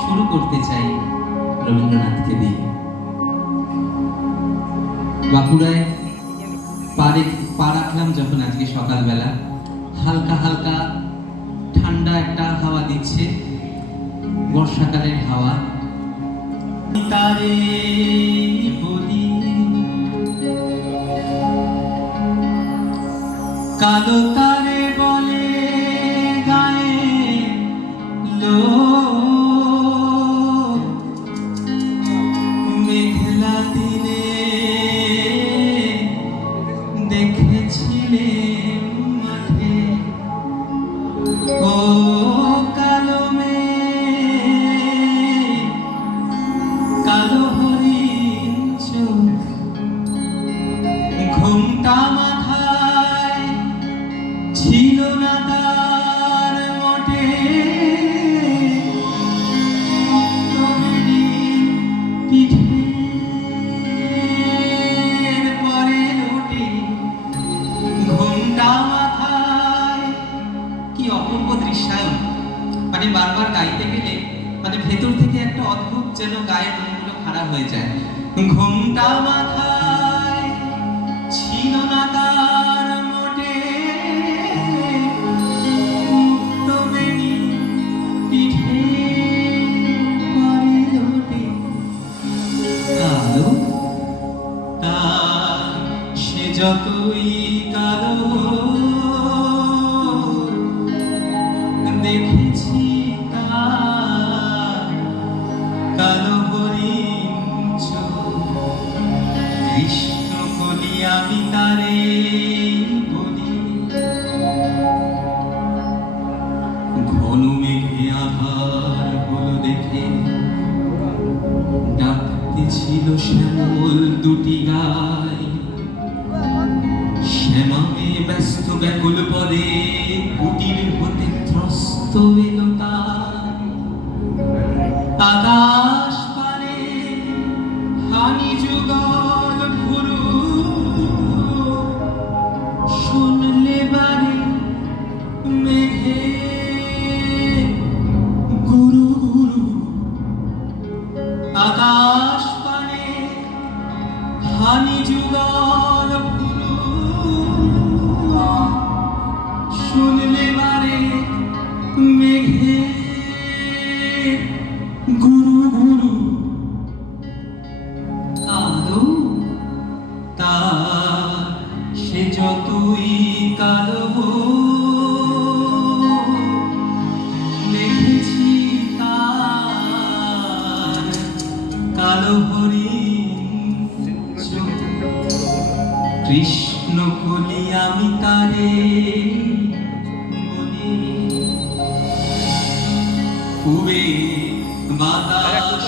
শুরু করতে চাই রবীন্দ্রনাথকে দিয়ে। বাঁকুড়ায় পা পা রাখলাম যখন আজকে সকালবেলা। হালকা হালকা ঠান্ডা একটা হাওয়া দিচ্ছে, বর্ষাকালের হাওয়া। তারে বলি, কালো তারে বারবার গাইতে গেলে মানে ভেতর থেকে একটা অদ্ভুত যেন গায়ের মনগুলো খারাপ হয়ে যায়। ঘুমটা মাথায় ছিল না দেখে। ডাকতে ছিল শ্যামল দুটি গায় শ্যামামে ব্যস্ত ব্যাকুল পদে কুটির হতে ত্রস্ত এলো পুবে বাতাস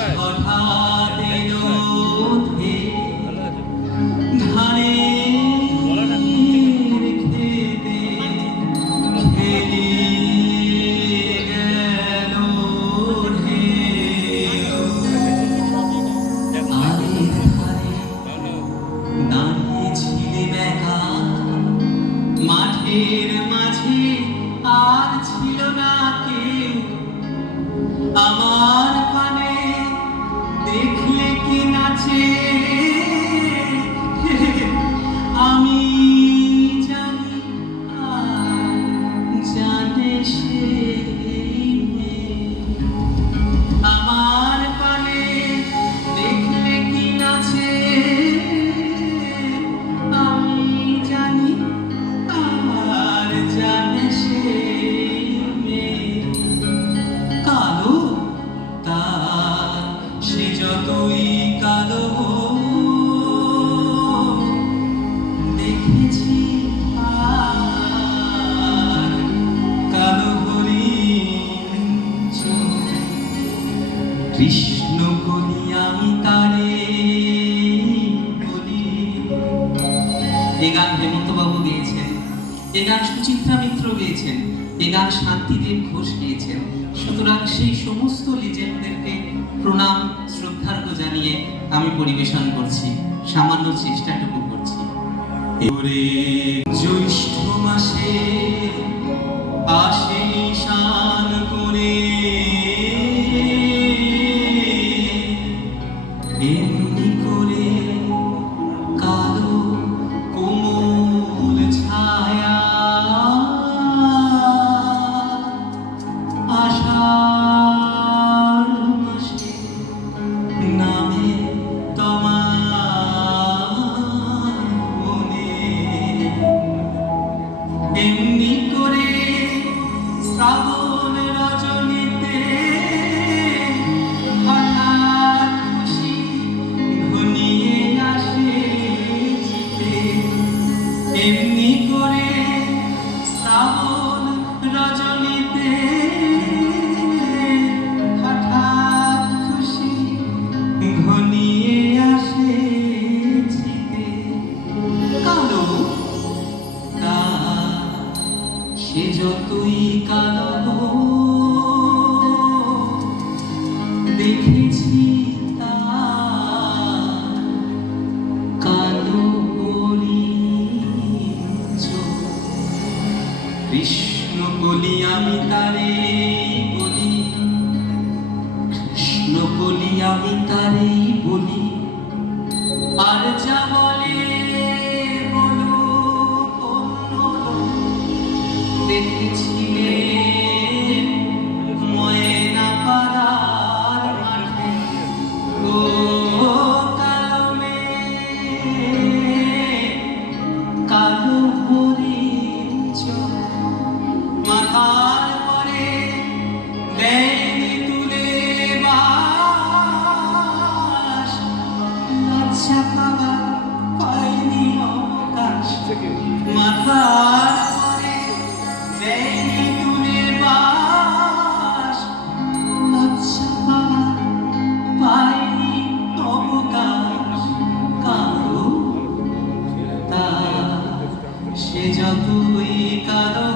change. আমি সুতরাং সেই সমস্ত লিজেন্ডদেরকে প্রণাম, শ্রদ্ধার্ঘ্য জানিয়ে আমি পরিবেশন করছি, সামান্য চেষ্টাটুকু করছি। জ্যৈষ্ঠ মাসে আসে এমনি করে শ্রাবণ রজনীতে হঠাৎ খুশি ঘনিয়ে আসে এমনি করে শ্রাবণ রজনীতে সে যতই কাঁদাবো। দেখেছি কালো কৃষ্ণ বলি আমি তারে বলি। কৃষ্ণ বলি আমি তারে বলি। আর যাওয়া অবকাশ মাথার পরে দেয়নি তুলে বাস লজ্জা পাওয়া পায়নি অবকাশ কারও তা সে যতই কারও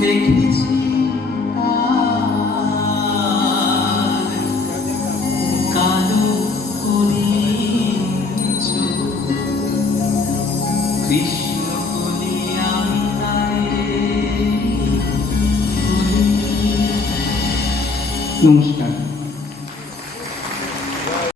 দেখেছি